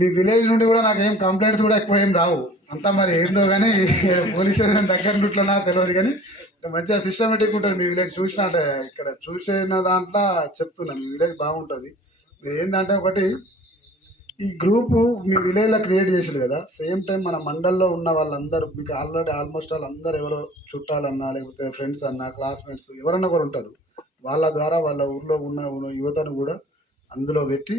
మీ village నుండి కూడా నాకు ఏం కంప్లైంట్స్ కూడా ఎక్కువ ఏం రావు. అంతా మరి ఏందో కానీ పోలీస్ స్టేషన్ దగ్గర నుంట్లో నాకు తెలియదు కానీ మంచిగా సిస్టమేటిక్ ఉంటుంది మీ విలేజ్. చూసిన అంటే ఇక్కడ చూసిన దాంట్లో చెప్తున్నా మీ విలేజ్ బాగుంటుంది. మీరు ఏంటంటే ఒకటి ఈ గ్రూపు మీ విలేజ్లో క్రియేట్ చేసారు కదా, సేమ్ టైం మన మండల్లో ఉన్న వాళ్ళందరూ మీకు ఆల్రెడీ ఆల్మోస్ట్ వాళ్ళందరూ ఎవరో చుట్టాలన్నా లేకపోతే ఫ్రెండ్స్ అన్నా క్లాస్మేట్స్ ఎవరన్నా కూడా ఉంటారు. వాళ్ళ ద్వారా వాళ్ళ ఊర్లో ఉన్న యువతను కూడా అందులో పెట్టి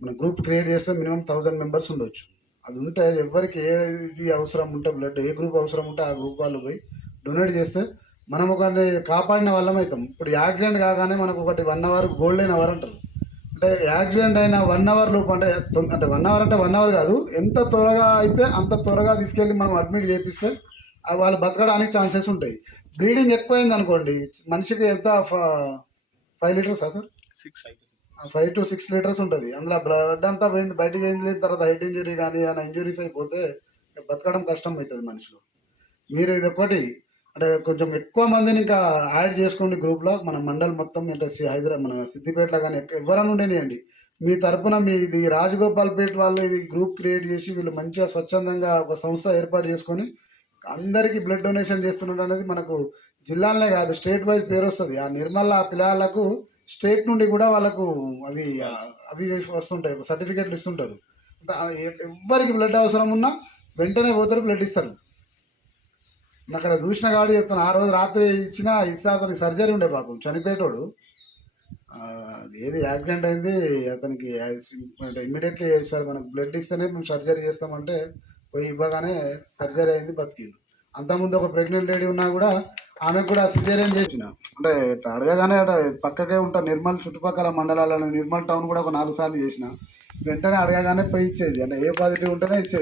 మన గ్రూప్ క్రియేట్ చేస్తే మినిమం 1000 మెంబర్స్ ఉండొచ్చు. అది ఉంటే ఎవరికి ఏది అవసరం ఉంటే బ్లడ్ ఏ గ్రూప్ అవసరం ఉంటే ఆ గ్రూప్ వాళ్ళు పోయి డొనేట్ చేస్తే మనం ఒకరిని కాపాడిన వాళ్ళం అవుతాం. ఇప్పుడు యాక్సిడెంట్ కాగానే మనకు ఒకటి 1 అవర్ గోల్డెన్ అవర్ అంటారు. అంటే యాక్సిడెంట్ అయిన 1 అవర్ లోపు అంటే 1 అవర్ అంటే 1 అవర్ కాదు, ఎంత త్వరగా అయితే అంత త్వరగా తీసుకెళ్ళి మనం అడ్మిట్ చేపిస్తే వాళ్ళు బతకడానికి ఛాన్సెస్ ఉంటాయి. బ్లీడింగ్ ఎక్కువైంది అనుకోండి, మనిషికి ఎంత 5 లీటర్సా సార్, 5 to 6 లీటర్స్ ఉంటుంది. అందులో బ్లడ్ అంతా పోయింది, బయటికి పోయింది. తర్వాత హెడ్ ఇంజరీ కానీ ఏమైనా ఇంజరీస్ అయిపోతే బతకడం కష్టం అవుతుంది మనిషిలో. మీరు ఇది ఒకటి అంటే కొంచెం ఎక్కువ మందిని ఇంకా యాడ్ చేసుకోండి గ్రూప్లో. మన మండల్ మొత్తం అంటే హైదరాబాద్ మన సిద్దిపేటలో కానీ ఎవరైనా ఉండేనియండి. మీ తరపున మీ ఇది రాజగోపాల్పేట వాళ్ళు ఇది గ్రూప్ క్రియేట్ చేసి వీళ్ళు మంచిగా స్వచ్ఛందంగా ఒక సంస్థ ఏర్పాటు చేసుకొని అందరికీ బ్లడ్ డొనేషన్ చేస్తున్నారు అనేది మనకు జిల్లాలనే కాదు స్టేట్ వైజ్ పేరు వస్తుంది. ఆ నిర్మల్ ఆ పిల్లలకు స్టేట్ నుండి కూడా వాళ్ళకు అవి అవి వస్తుంటాయి, సర్టిఫికెట్లు ఇస్తుంటారు. ఎవరికి బ్లడ్ అవసరం ఉన్నా వెంటనే పోతారు, బ్లడ్ ఇస్తారు. నేను అక్కడ చూసిన కాబట్టి చెప్తాను. ఆ రోజు రాత్రి ఇస్తే అతనికి సర్జరీ ఉండే, పాపం చనిపోయేటోడు. ఏది యాక్సిడెంట్ అయింది అతనికి. అంటే ఇమ్మీడియట్లీ సార్ మనకు బ్లడ్ ఇస్తేనే మేము సర్జరీ చేస్తామంటే పోయి ఇవ్వగానే సర్జరీ అయింది, బతికిండు. అంతకుముందు ఒక ప్రెగ్నెంట్ లేడీ ఉన్నా కూడా ఆమెకు కూడా సిజేరియన్ చేసిన. అంటే ఇట్లా అడగగానే అట్లా పక్కకే ఉంటా నిర్మల్ చుట్టుపక్కల మండలాలను నిర్మల్ టౌన్ కూడా ఒక 4 సార్లు చేసిన. వెంటనే అడగగానే పోయి ఇచ్చేది, అంటే ఏ పాజిటివ్ ఉంటేనే ఇచ్చేది.